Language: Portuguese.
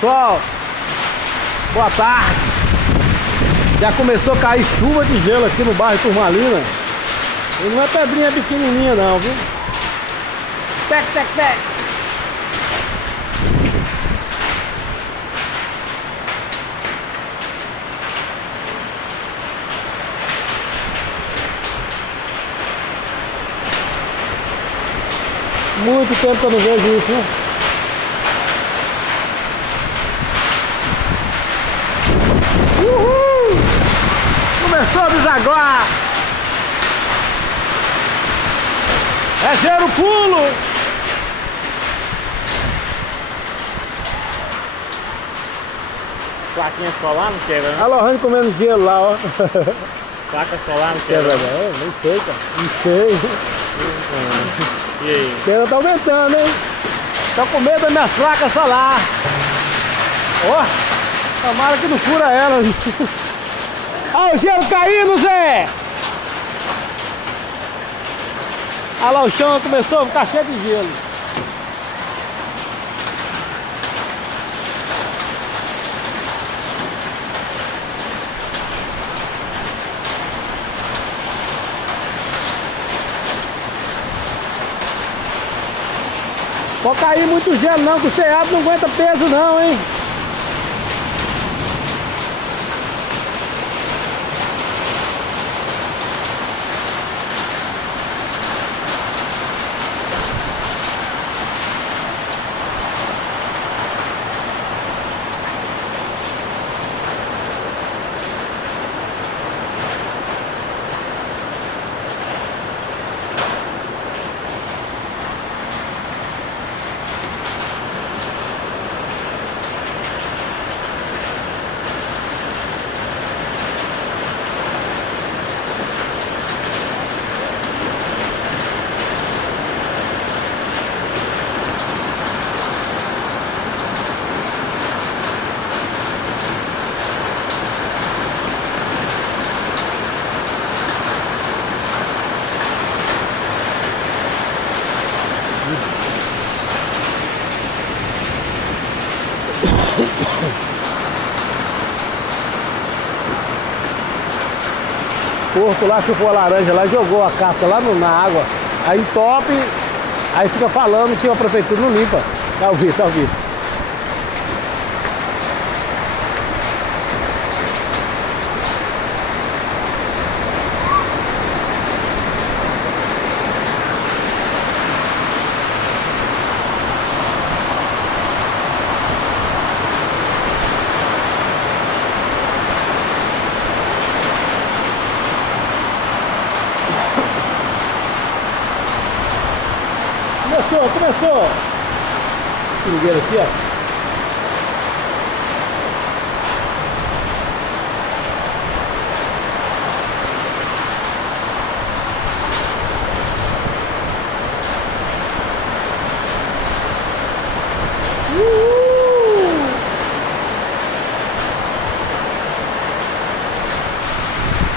pessoal, boa tarde. Já começou a cair chuva de gelo aqui no bairro Turmalina. E não é pedrinha pequenininha não, viu? Tec, tec, tec. Muito tempo que eu não vejo isso, né? Uhul! Começou a desaguar! É gelo pulo! Plaquinha solar não quebra, né? A Lohane comendo gelo lá, ó. Placa solar não Quebra, quebra, né? não? Nem sei, cara. Não sei. E aí? Quebra tá aumentando, hein? Tô com medo das minhas placas solar. Ó, tomara que não fura elas. Olha o gelo caindo, Zé! Olha lá, o chão começou a ficar cheio de gelo. Pode cair muito gelo não, que o ceado não aguenta peso não, hein? O porco lá chupou a laranja lá, jogou a casca lá na água, aí entope, aí fica falando que a prefeitura não limpa. Tá ouvindo, tá ouvindo. Começou! Pingueiro aqui, ó.